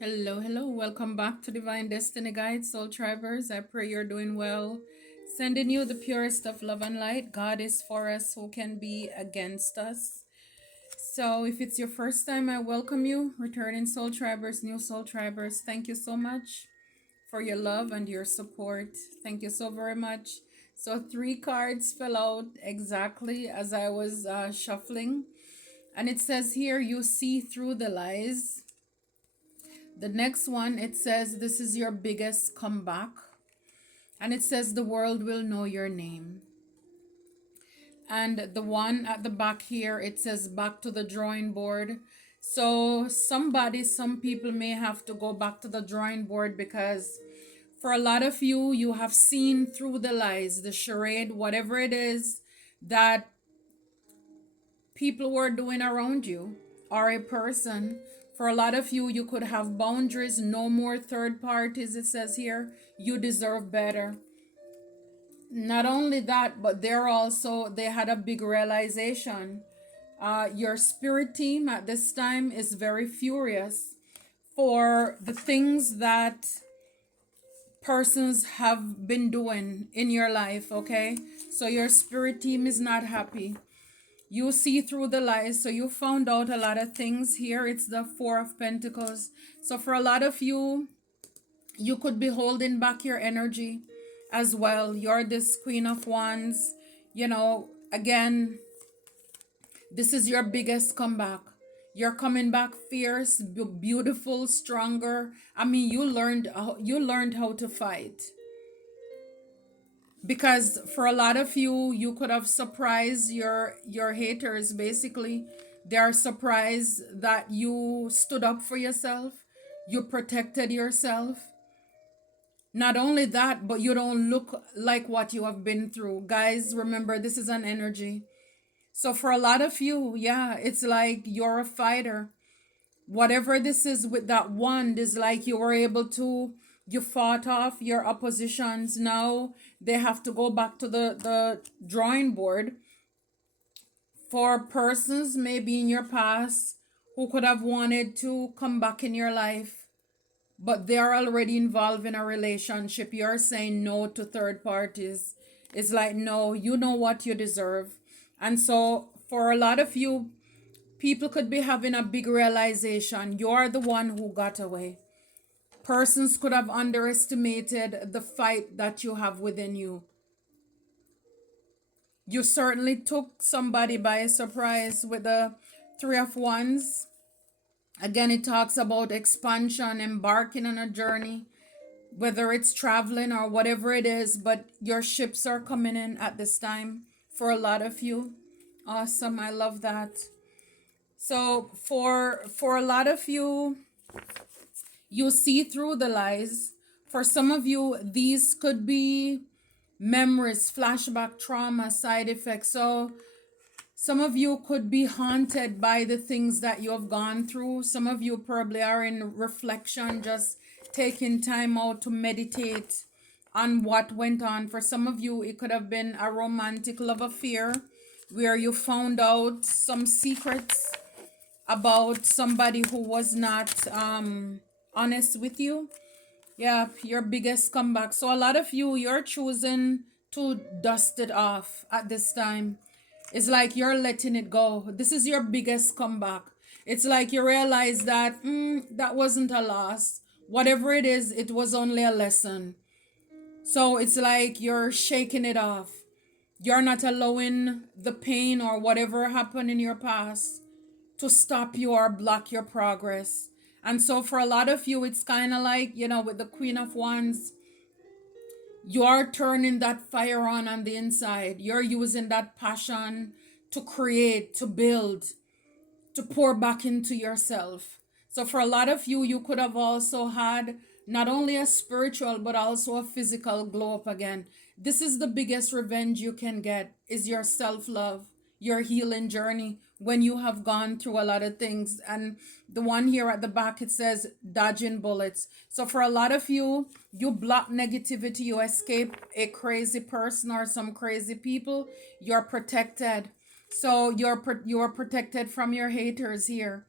Hello, hello. Welcome back to Divine Destiny Guide, Soul Tribers. I pray you're doing well. Sending you the purest of love and light. God is for us. Who can be against us? So, if it's your first time, I welcome you. Returning Soul Tribers, new Soul Tribers. Thank you so much for your love and your support. Thank you so very much. So, three cards fell out exactly as I was shuffling. And it says here, you see through the lies. The next one, it says, this is your biggest comeback. And it says, the world will know your name. And the one at the back here, it says, back to the drawing board. So some people may have to go back to the drawing board because for a lot of you, you have seen through the lies, the charade, whatever it is that people were doing around you or a person. For a lot of you, you could have boundaries, no more third parties. It says here, you deserve better. Not only that, but they had a big realization. Your spirit team at this time is very furious for the things that persons have been doing in your life, okay? So your spirit team is not happy. You see through the lies, so you found out a lot of things here. It's the Four of Pentacles. So for a lot of you, you could be holding back your energy as well. You're this Queen of Wands. Again, this is your biggest comeback. You're coming back fierce, beautiful, stronger. I mean, you learned how to fight. Because for a lot of you, you could have surprised your haters. Basically, they are surprised that you stood up for yourself, you protected yourself. Not only that, but you don't look like what you have been through. Guys, remember, this is an energy. So for a lot of you, yeah, it's like you're a fighter. Whatever this is with that wand is like you were able to, you fought off your oppositions. Now they have to go back to the drawing board. For persons maybe in your past who could have wanted to come back in your life, but they are already involved in a relationship. You're saying no to third parties. It's like, no, you know what you deserve. And so for a lot of you, people could be having a big realization. You're the one who got away. Persons could have underestimated the fight that you have within you. You certainly took somebody by surprise with the Three of Wands. Again, it talks about expansion, embarking on a journey, whether it's traveling or whatever it is, but your ships are coming in at this time for a lot of you. Awesome. I love that. So for a lot of you, you see through the lies. For some of you, these could be memories, flashback, trauma, side effects. So some of you could be haunted by the things that you have gone through. Some of you probably are in reflection, just taking time out to meditate on what went on. For some of you, it could have been a romantic love affair where you found out some secrets about somebody who was not honest with you. Yeah, your biggest comeback. So a lot of you, you're choosing to dust it off at this time. It's like you're letting it go. This is your biggest comeback. It's like you realize that that wasn't a loss. Whatever it is, it was only a lesson. So it's like you're shaking it off. You're not allowing the pain or whatever happened in your past to stop you or block your progress. And so for a lot of you, it's kind of like, with the Queen of Wands, you're turning that fire on the inside. You're using that passion to create, to build, to pour back into yourself. So for a lot of you, you could have also had not only a spiritual, but also a physical glow up again. This is the biggest revenge you can get, is your self-love, your healing journey when you have gone through a lot of things. And the one here at the back, it says dodging bullets. So for a lot of you, you block negativity, you escape a crazy person or some crazy people, you're protected. So you're protected from your haters here.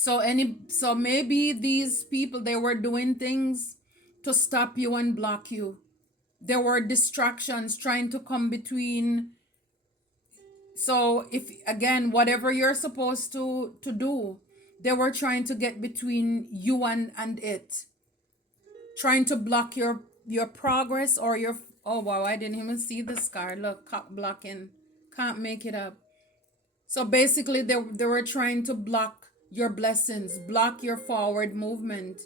So maybe these people, they were doing things to stop you and block you. There were distractions trying to come between. So if again, whatever you're supposed to do, they were trying to get between you and it, trying to block your progress or your. Oh wow, I didn't even see this card. Look, cock blocking. Can't make it up. So basically they were trying to block your blessings, block your forward movement.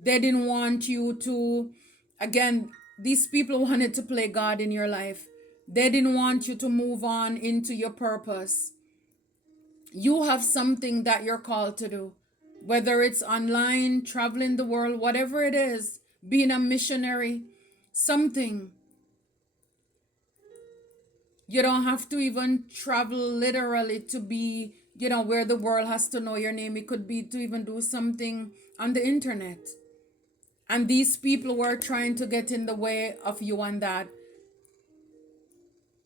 They didn't want you to, again, these people wanted to play God in your life. They didn't want you to move on into your purpose. You have something that you're called to do, whether it's online, traveling the world, whatever it is, being a missionary, something. You don't have to even travel literally to be, where the world has to know your name. It could be to even do something on the internet. And these people were trying to get in the way of you and that.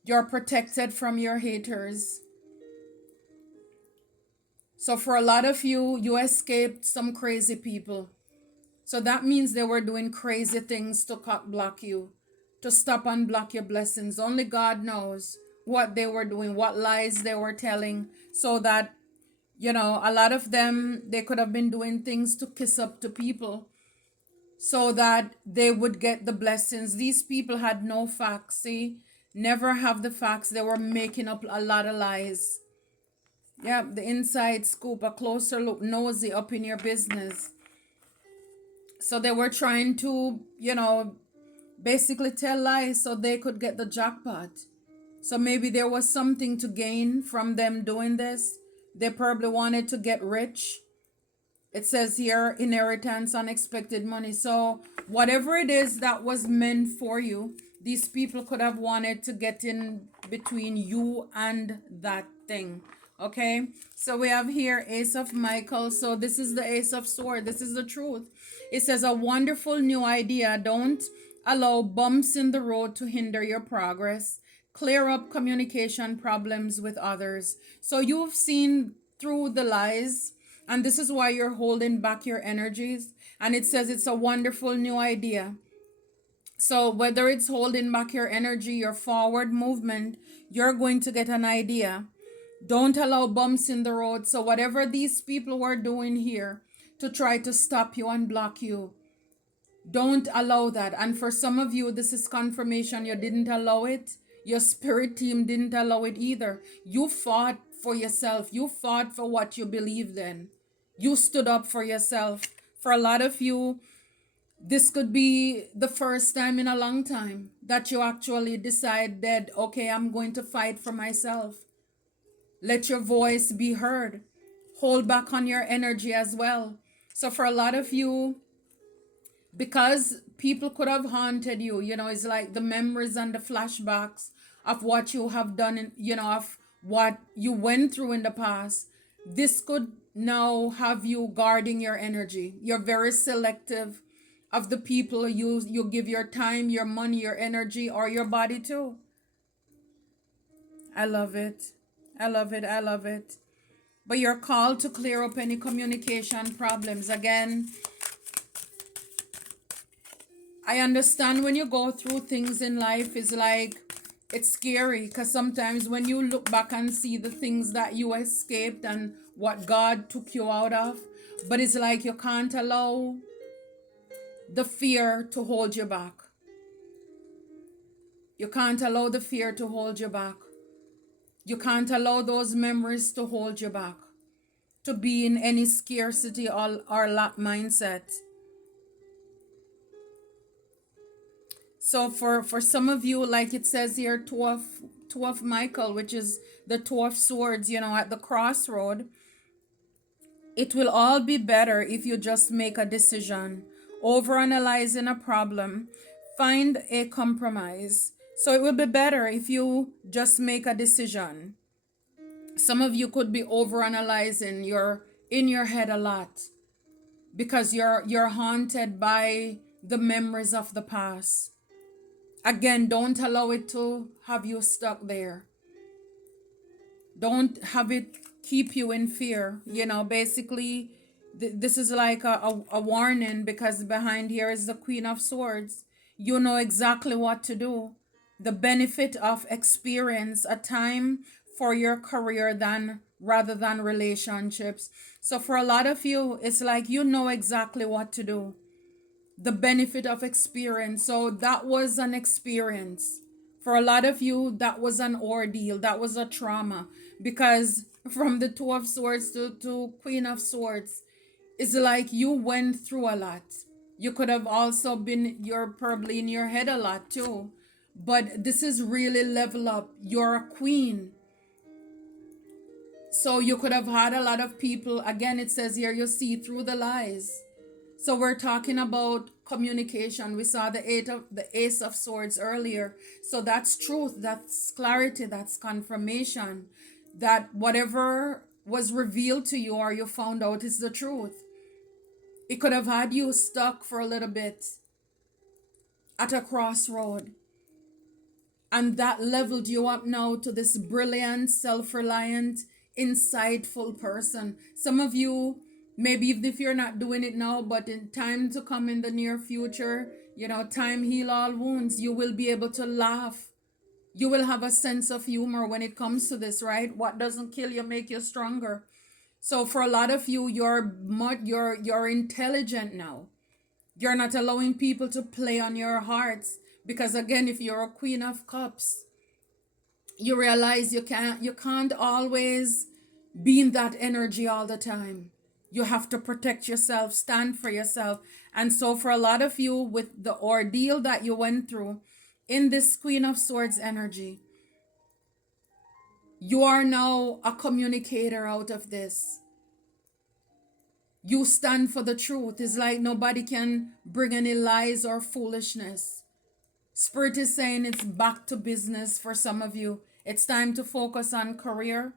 You're protected from your haters. So for a lot of you, you escaped some crazy people. So that means they were doing crazy things to cock block you, to stop and block your blessings. Only God knows what they were doing, what lies they were telling, so that, a lot of them, they could have been doing things to kiss up to people so that they would get the blessings. These people had no facts, see? Never have the facts. They were making up a lot of lies. Yeah, the inside scoop, a closer look, nosy up in your business. So they were trying to, basically tell lies so they could get the jackpot. So maybe there was something to gain from them doing this. They probably wanted to get rich. It says here, inheritance, unexpected money. So whatever it is that was meant for you, these people could have wanted to get in between you and that thing. Okay, so we have here Ace of Michael. So this is the Ace of Sword. This is the truth. It says a wonderful new idea. Don't allow bumps in the road to hinder your progress. Clear up communication problems with others. So you've seen through the lies, and this is why you're holding back your energies. And it says it's a wonderful new idea. So whether it's holding back your energy, your forward movement, you're going to get an idea. Don't allow bumps in the road. So whatever these people were doing here to try to stop you and block you, don't allow that. And for some of you, this is confirmation you didn't allow it. Your spirit team didn't allow it either. You fought for yourself. You fought for what you believed in. You stood up for yourself. For a lot of you, this could be the first time in a long time that you actually decided, okay, I'm going to fight for myself. Let your voice be heard. Hold back on your energy as well. So for a lot of you, because people could have haunted you, it's like the memories and the flashbacks of what you have done, of what you went through in the past. This could now have you guarding your energy. You're very selective of the people you give your time, your money, your energy, or your body to. I love it. I love it. I love it. But you're called to clear up any communication problems. Again, I understand when you go through things in life, it's scary, because sometimes when you look back and see the things that you escaped and what God took you out of, but it's like you can't allow the fear to hold you back. You can't allow the fear to hold you back. You can't allow those memories to hold you back, to be in any scarcity or lack mindset. So for some of you, like it says here, two of Michael, which is the two of swords, at the crossroad, it will all be better if you just make a decision. Overanalyzing a problem, find a compromise. So it will be better if you just make a decision. Some of you could be overanalyzing. You're in your head a lot because you're haunted by the memories of the past. Again, don't allow it to have you stuck there. Don't have it keep you in fear. Basically, this is like a warning, because behind here is the Queen of Swords. You know exactly what to do. The benefit of experience, a time for your career than rather than relationships. So for a lot of you, it's like you know exactly what to do. The benefit of experience. So that was an experience. For a lot of you, that was an ordeal, that was a trauma. Because from the Two of Swords to Queen of Swords, it's like you went through a lot. You could have also been, you're probably in your head a lot too. But this is really level up. You're a queen. So you could have had a lot of people. Again, it says here, you see through the lies. So we're talking about communication. We saw the Ace of Swords earlier. So that's truth, that's clarity, that's confirmation that whatever was revealed to you or you found out is the truth. It could have had you stuck for a little bit at a crossroad. And that leveled you up now to this brilliant, self-reliant, insightful person. Some of you, maybe even if you're not doing it now, but in time to come in the near future, time heal all wounds. You will be able to laugh. You will have a sense of humor when it comes to this, right? What doesn't kill you make you stronger. So for a lot of you, you're intelligent now. You're not allowing people to play on your hearts, because again, if you're a Queen of Cups, you realize you can't always be in that energy all the time. You have to protect yourself, stand for yourself. And so for a lot of you, with the ordeal that you went through in this Queen of Swords energy, you are now a communicator out of this. You stand for the truth. It's like nobody can bring any lies or foolishness. Spirit is saying it's back to business for some of you. It's time to focus on career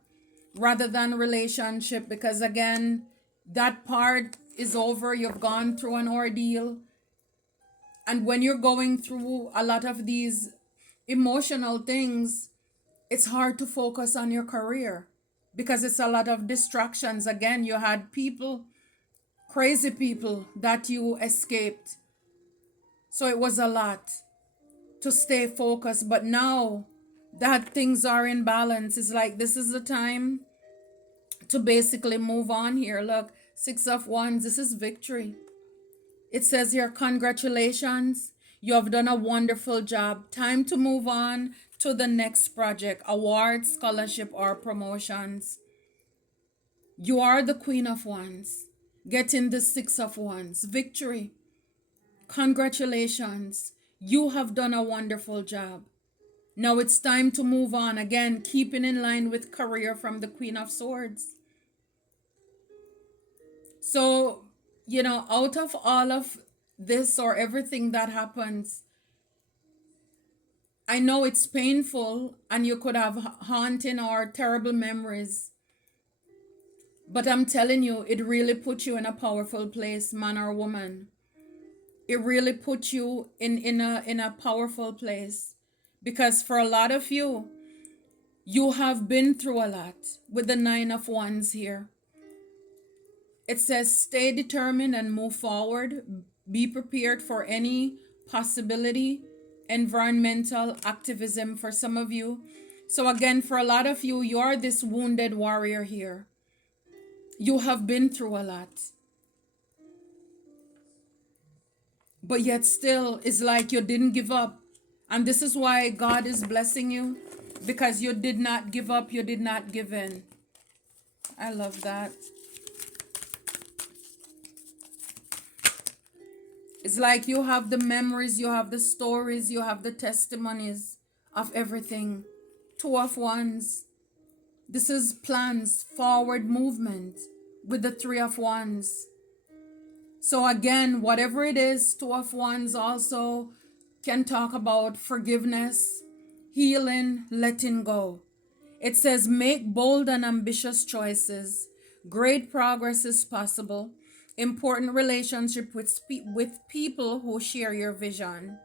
rather than relationship, because again, that part is over. You've gone through an ordeal. And when you're going through a lot of these emotional things, it's hard to focus on your career because it's a lot of distractions. Again, you had people, crazy people that you escaped. So it was a lot to stay focused. But now that things are in balance, it's like this is the time to basically move on here. Look, Six of Wands, this is victory. It says here, congratulations. You have done a wonderful job. Time to move on to the next project, award, scholarship, or promotions. You are the Queen of Wands. Getting the Six of Wands. Victory. Congratulations. You have done a wonderful job. Now it's time to move on. Again, keeping in line with career from the Queen of Swords. So, out of all of this or everything that happens, I know it's painful and you could have haunting or terrible memories. But I'm telling you, it really puts you in a powerful place, man or woman. It really puts you in a powerful place. Because for a lot of you, you have been through a lot with the Nine of Wands here. It says stay determined and move forward. Be prepared for any possibility. Environmental activism for some of you. So again, for a lot of you, you're this wounded warrior here. You have been through a lot. But yet still, it's like you didn't give up. And this is why God is blessing you. Because you did not give up. You did not give in. I love that. It's like you have the memories, you have the stories, you have the testimonies of everything. Two of Wands. This is plans, forward movement with the Three of Wands. So again, whatever it is, Two of Wands also can talk about forgiveness, healing, letting go. It says make bold and ambitious choices. Great progress is possible. Important relationship with people who share your vision.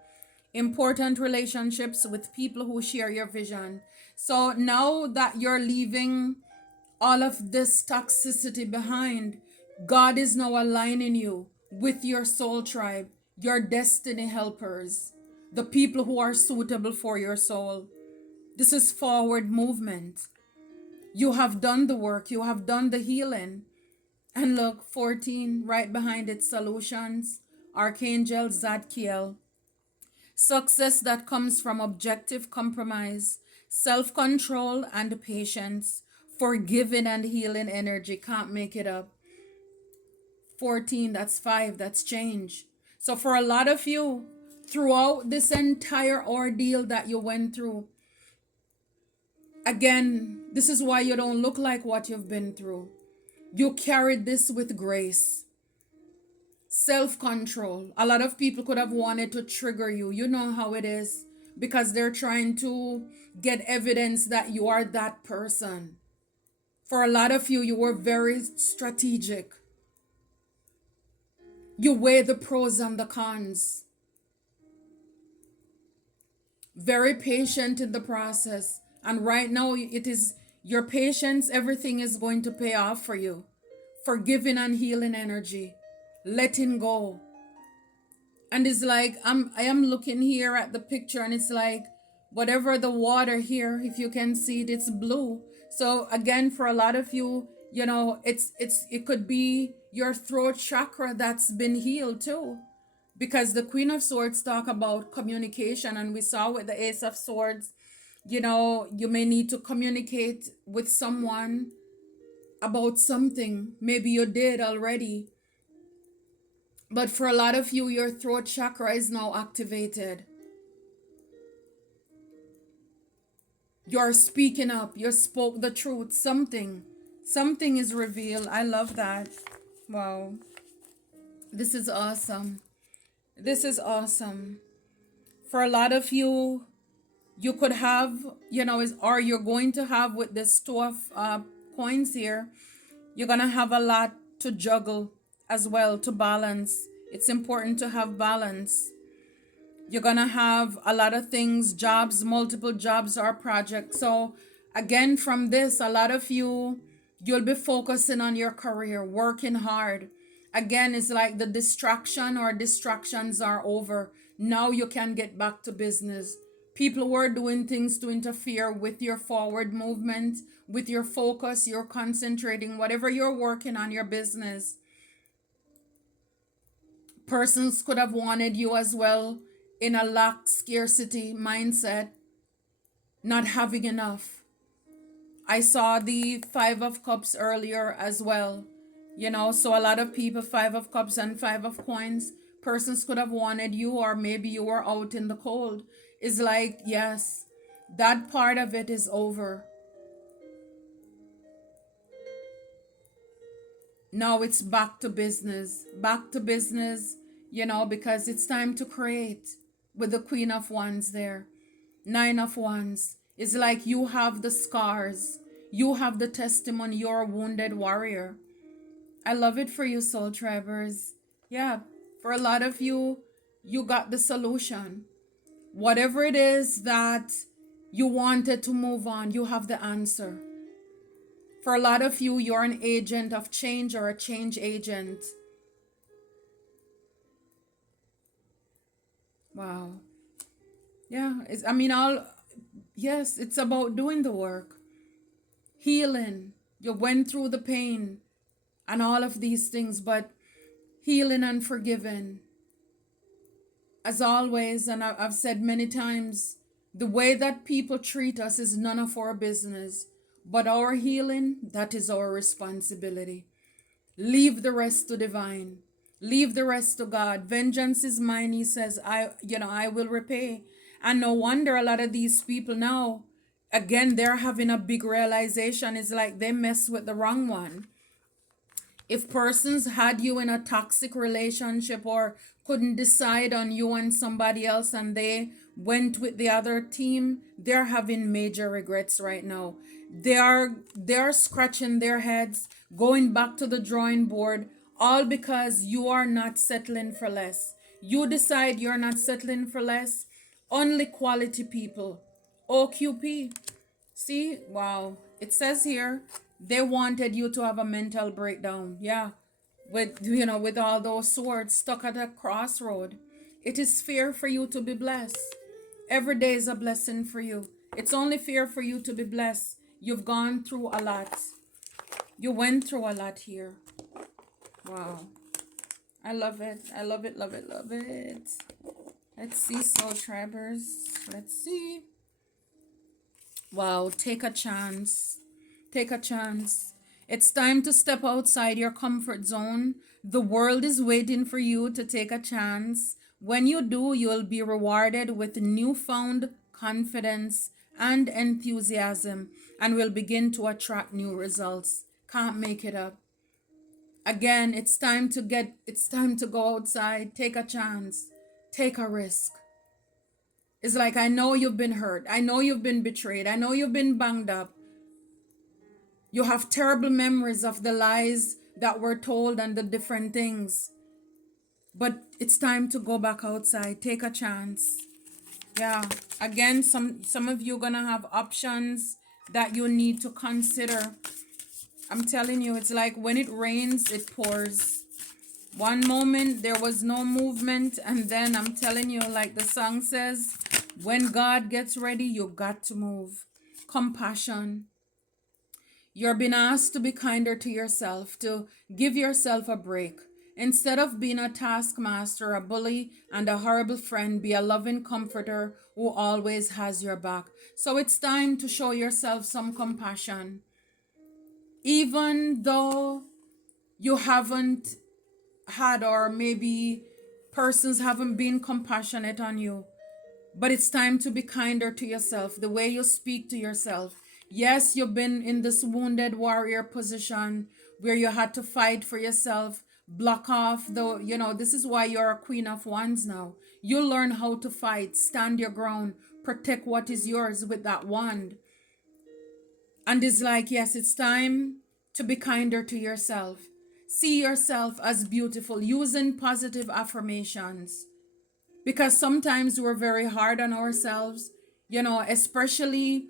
Important relationships with people who share your vision. So now that you're leaving all of this toxicity behind. God is now aligning you with your soul tribe, your destiny helpers, the people who are suitable for your soul. This is forward movement. You have done the work, you have done the healing. And look, 14, right behind it, solutions, Archangel Zadkiel. Success that comes from objective compromise, self control and patience, forgiving and healing energy. Can't make it up. 14, that's 5, that's change. So, for a lot of you, throughout this entire ordeal that you went through, again, this is why you don't look like what you've been through. You carried this with grace. Self control. A lot of people could have wanted to trigger you. You know how it is because they're trying to get evidence that you are that person. For a lot of you, you were very strategic. You weigh the pros and the cons. Very patient in the process. And right now, it is your patience, everything is going to pay off for you. Forgiving and healing energy. Letting go. And it's like I am looking here at the picture and it's like whatever the water here, if you can see it, it's blue. So again, for a lot of you, you know, it could be your throat chakra that's been healed too. Because the Queen of Swords talk about communication, and we saw with the Ace of Swords, you know, you may need to communicate with someone about something. Maybe you did already. But for a lot of you, your throat chakra is now activated. You're speaking up. You spoke the truth. Something is revealed. I love that. Wow. This is awesome. This is awesome. For a lot of you, you could have, you know, or you're going to have with this two of coins here, you're going to have a lot to juggle as well, to balance. It's important to have balance. You're going to have a lot of things, jobs, multiple jobs or projects. So again, from this, a lot of you, you'll be focusing on your career, working hard. Again, it's like the distraction or distractions are over. Now you can get back to business. People were doing things to interfere with your forward movement, with your focus, you're concentrating, whatever you're working on your business. Persons could have wanted you as well in a lack scarcity mindset, not having enough. I saw the 5 of Cups earlier as well. You know, so a lot of people, 5 of Cups and 5 of Coins, persons could have wanted you, or maybe you were out in the cold. It's like, yes, that part of it is over. Now it's back to business. Back to business, you know, because it's time to create with the Queen of Wands there. 9 of Wands. It's like you have the scars. You have the testimony. You're a wounded warrior. I love it for you, soul tribers. Yeah, for a lot of you, you got the solution. Whatever it is that you wanted to move on, you have the answer. For a lot of you, you're an agent of change or a change agent. Wow. Yeah, yes, it's about doing the work. Healing. You went through the pain and all of these things, but healing and forgiving. As always, and I've said many times, the way that people treat us is none of our business. But our healing, that is our responsibility. Leave the rest to divine. Leave the rest to God. Vengeance is mine, he says. I will repay. And no wonder a lot of these people now, again, they're having a big realization. It's like they mess with the wrong one. If persons had you in a toxic relationship or couldn't decide on you and somebody else and they went with the other team, they're having major regrets right now. They're scratching their heads, going back to the drawing board, all because you are not settling for less. You decide you're not settling for less. Only quality people. OQP. See, wow. It says here, They wanted you to have a mental breakdown. Yeah. With all those swords stuck at a crossroad. It is fair for you to be blessed. Every day is a blessing for you. It's only fair for you to be blessed. You've gone through a lot. You went through a lot here. Wow. I love it. I love it, love it, love it. Let's see, Soul Tribers. Let's see. Wow, take a chance. Take a chance. It's time to step outside your comfort zone. The world is waiting for you to take a chance. When you do, you'll be rewarded with newfound confidence and enthusiasm and will begin to attract new results. Can't make it up. Again, it's time to go outside, take a chance, take a risk. It's like, I know you've been hurt. I know you've been betrayed. I know you've been banged up. You have terrible memories of the lies that were told and the different things. But it's time to go back outside. Take a chance. Yeah. Again, some of you gonna have options that you need to consider. I'm telling you, it's like when it rains, it pours. One moment there was no movement, and then I'm telling you, like the song says, when God gets ready, you got to move. Compassion. You're being asked to be kinder to yourself, to give yourself a break. Instead of being a taskmaster, a bully, and a horrible friend, be a loving comforter who always has your back. So it's time to show yourself some compassion. Even though you haven't had, or maybe persons haven't been compassionate on you, but it's time to be kinder to yourself, the way you speak to yourself. Yes, you've been in this wounded warrior position where you had to fight for yourself, block off this is why you're a Queen of Wands now. You learn how to fight, stand your ground, protect what is yours with that wand. And it's like, yes, it's time to be kinder to yourself. See yourself as beautiful, using positive affirmations. Because sometimes we're very hard on ourselves, especially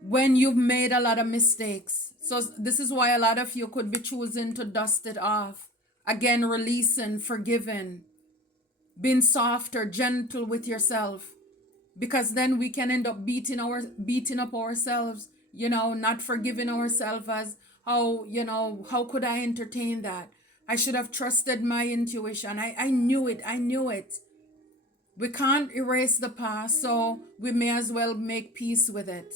when you've made a lot of mistakes. So this is why a lot of you could be choosing to dust it off. Again, releasing, forgiving, being softer, gentle with yourself. Because then we can end up beating up ourselves, not forgiving ourselves as how could I entertain that? I should have trusted my intuition. I knew it. I knew it. We can't erase the past, so we may as well make peace with it.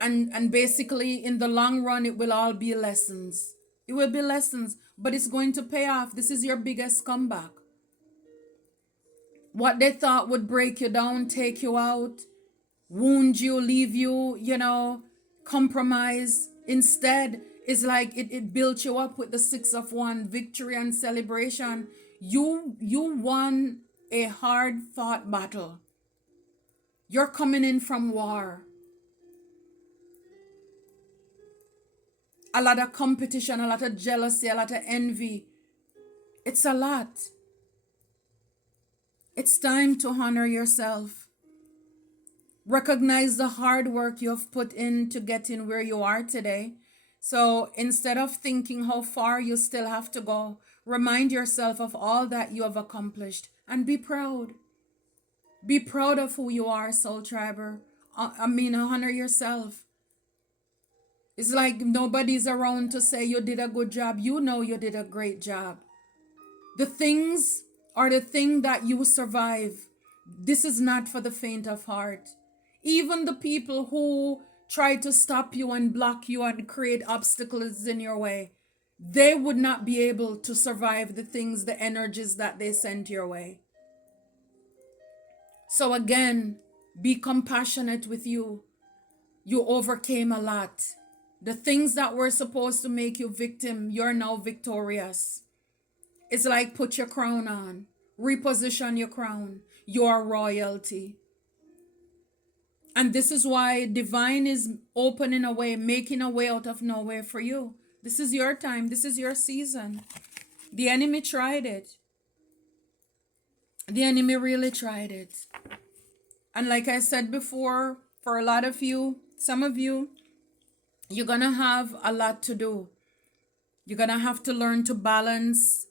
And basically, in the long run, it will all be lessons. It will be lessons, but it's going to pay off. This is your biggest comeback. What they thought would break you down, take you out, wound you, leave you, compromise. Instead, it's like it built you up with the 6 of Wands, victory and celebration. You won a hard fought battle. You're coming in from war. A lot of competition, a lot of jealousy, a lot of envy. It's a lot. It's time to honor yourself. Recognize the hard work you have put into getting where you are today. So instead of thinking how far you still have to go, remind yourself of all that you have accomplished and be proud. Be proud of who you are, Soul Triber. Honor yourself. It's like nobody's around to say you did a good job. You know you did a great job. The things are the thing that you survive. This is not for the faint of heart. Even the people who try to stop you and block you and create obstacles in your way, they would not be able to survive the things, the energies that they sent your way. So again, be compassionate with you. You overcame a lot. The things that were supposed to make you victim, you're now victorious. It's like put your crown on. Reposition your crown. Your royalty. And this is why divine is opening a way, making a way out of nowhere for you. This is your time. This is your season. The enemy tried it. The enemy really tried it. And like I said before, for a lot of you, Some of you, you're going to have a lot to do. You're going to have to learn to balance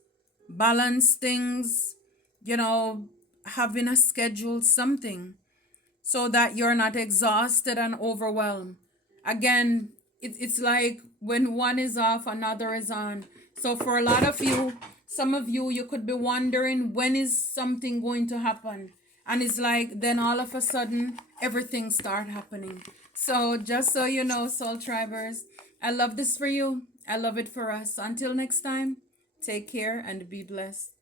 things, you know, having a schedule, something, so that you're not exhausted and overwhelmed. Again, it's like when one is off, another is on. So for a lot of you, some of you, you could be wondering, when is something going to happen? And it's like, then all of a sudden, everything start happening. So just so you know, Soul Tribers, I love this for you. I love it for us. Until next time, take care and be blessed.